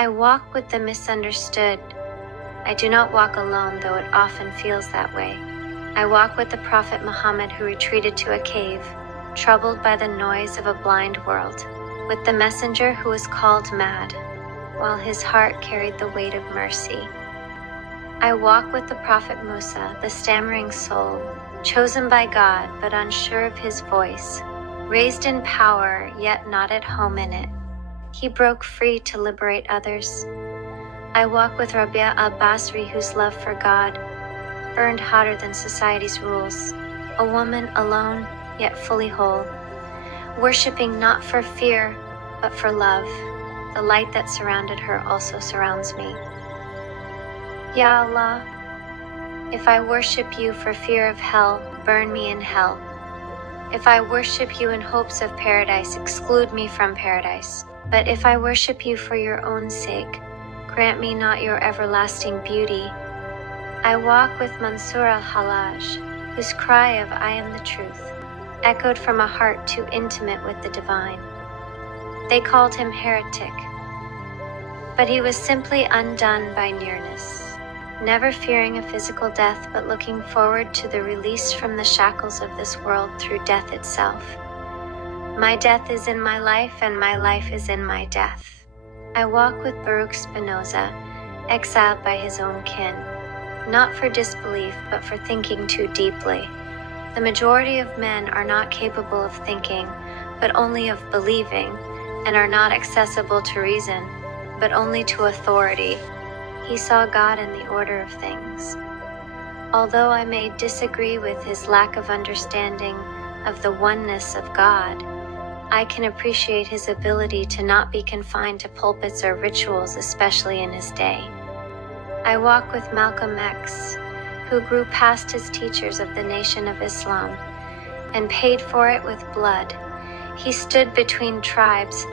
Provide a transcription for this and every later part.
I walk with the misunderstood. I do not walk alone, though it often feels that way. I walk with the Prophet Muhammad, who retreated to a cave, troubled by the noise of a blind world, with the messenger who was called mad, while his heart carried the weight of mercy. I walk with the Prophet Musa, the stammering soul, chosen by God but unsure of his voice, raised in power yet not at home in it. He broke free to liberate others. I walk with Rabia al-Basri, whose love for God burned hotter than society's rules, a woman alone yet fully whole, worshipping not for fear but for love. The light that surrounded her also surrounds me. Ya Allah, if I worship you for fear of hell, burn me in hell. If I worship you in hopes of paradise, exclude me from paradise. But if I worship you for your own sake, grant me not your everlasting beauty. I walk with Mansur al-Hallaj, whose cry of I am the truth echoed from a heart too intimate with the divine. They called him heretic, but he was simply undone by nearness, never fearing a physical death, but looking forward to the release from the shackles of this world through death itself. My death is in my life, and my life is in my death. I walk with Baruch Spinoza, exiled by his own kin, not for disbelief, but for thinking too deeply. The majority of men are not capable of thinking, but only of believing, and are not accessible to reason, but only to authority. He saw God in the order of things. Although I may disagree with his lack of understanding of the oneness of God, I can appreciate his ability to not be confined to pulpits or rituals, especially in his day. I walk with Malcolm X, who grew past his teachers of the Nation of Islam and paid for it with blood. He stood between tribes,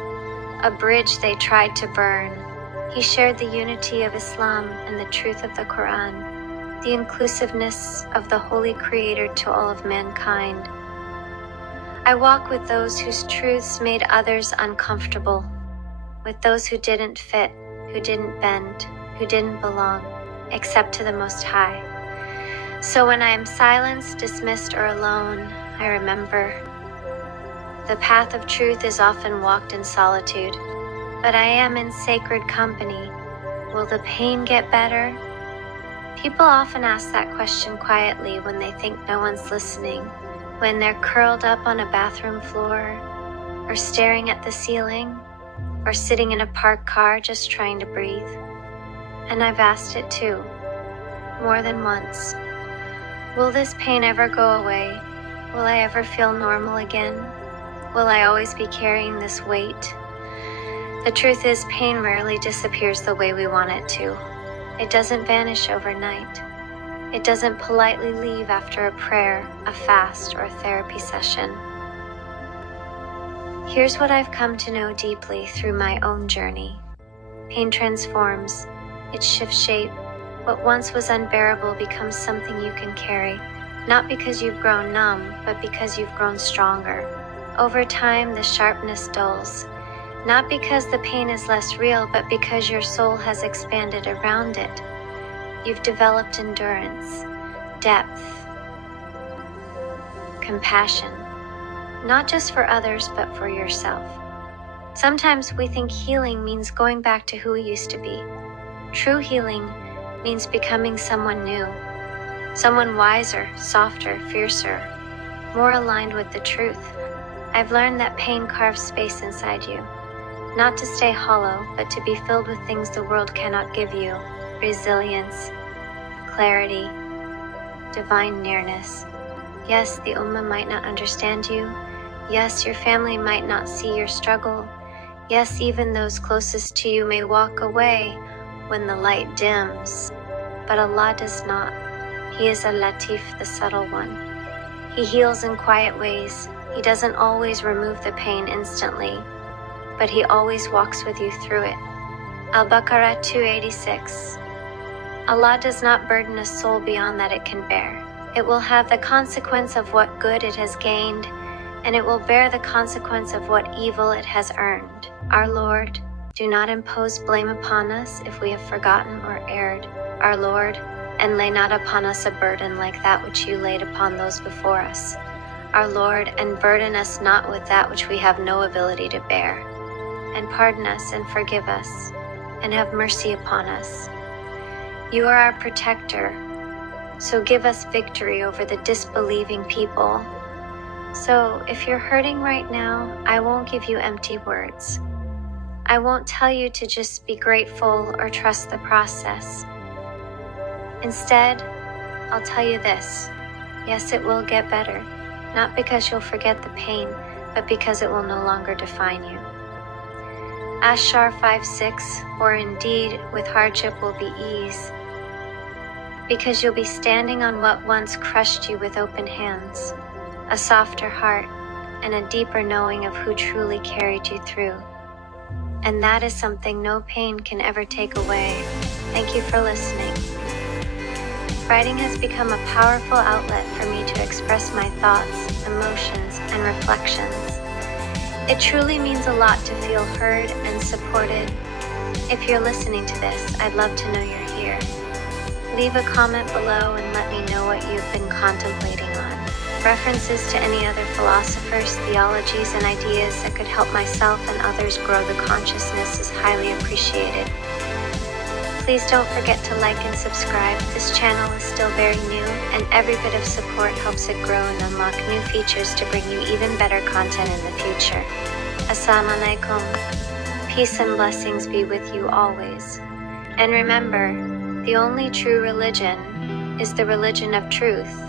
a bridge they tried to burn. He shared the unity of Islam and the truth of the Quran, the inclusiveness of the Holy Creator to all of mankind. I walk with those whose truths made others uncomfortable, with those who didn't fit, who didn't bend, who didn't belong, except to the Most High. So when I am silenced, dismissed, or alone, I remember the path of truth is often walked in solitude, but I am in sacred company. Will the pain get better? People often ask that question quietly when they think no one's listening, when they're curled up on a bathroom floor, or staring at the ceiling, or sitting in a parked car just trying to breathe. And I've asked it too, more than once. Will this pain ever go away? Will I ever feel normal again? Will I always be carrying this weight? The truth is, pain rarely disappears the way we want it to. It doesn't vanish overnight. It doesn't politely leave after a prayer, a fast, or a therapy session. Here's what I've come to know deeply through my own journey. Pain transforms. It shifts shape. What once was unbearable becomes something you can carry, not because you've grown numb, but because you've grown stronger. Over time, the sharpness dulls, not because the pain is less real, but because your soul has expanded around it. You've developed endurance, depth, compassion, not just for others, but for yourself. Sometimes we think healing means going back to who we used to be. True healing means becoming someone new, someone wiser, softer, fiercer, more aligned with the truth. I've learned that pain carves space inside you, not to stay hollow, but to be filled with things the world cannot give you: resilience, clarity, divine nearness. Yes, the Ummah might not understand you. Yes, your family might not see your struggle. Yes, even those closest to you may walk away when the light dims. But Allah does not. He is Al-Latif, the subtle one. He heals in quiet ways. He doesn't always remove the pain instantly, but He always walks with you through it. Al-Baqarah 286. Allah does not burden a soul beyond that it can bear. It will have the consequence of what good it has gained, and it will bear the consequence of what evil it has earned. Our Lord, Do not impose blame upon us if we have forgotten or erred, our Lord, and lay not upon us a burden like that which you laid upon those before us, our Lord, and burden us not with that which we have no ability to bear. And pardon us and forgive us, and have mercy upon us. You are our protector, so give us victory over the disbelieving people. So if you're hurting right now, I won't give you empty words. I won't tell you to just be grateful or trust the process. Instead, I'll tell you this: yes, it will get better, not because you'll forget the pain, but because it will no longer define you. Ashar 5:6, or indeed with hardship will be ease, because you'll be standing on what once crushed you with open hands, a softer heart, and a deeper knowing of who truly carried you through. And that is something no pain can ever take away. Thank you for listening. Writing has become a powerful outlet for me to express my thoughts, emotions, and reflections. It truly means a lot to feel heard and supported. If you're listening to this, I'd love to know you're here. Leave a comment below and let me know what you've been contemplating on. References to any other philosophers, theologies, and ideas that could help myself and others grow the consciousness is highly appreciated. Please don't forget to like and subscribe. This channel is still very new, and every bit of support helps it grow and unlock new features to bring you even better content in the future. Assalamu alaikum. Peace and blessings be with you always. And remember, the only true religion is the religion of truth.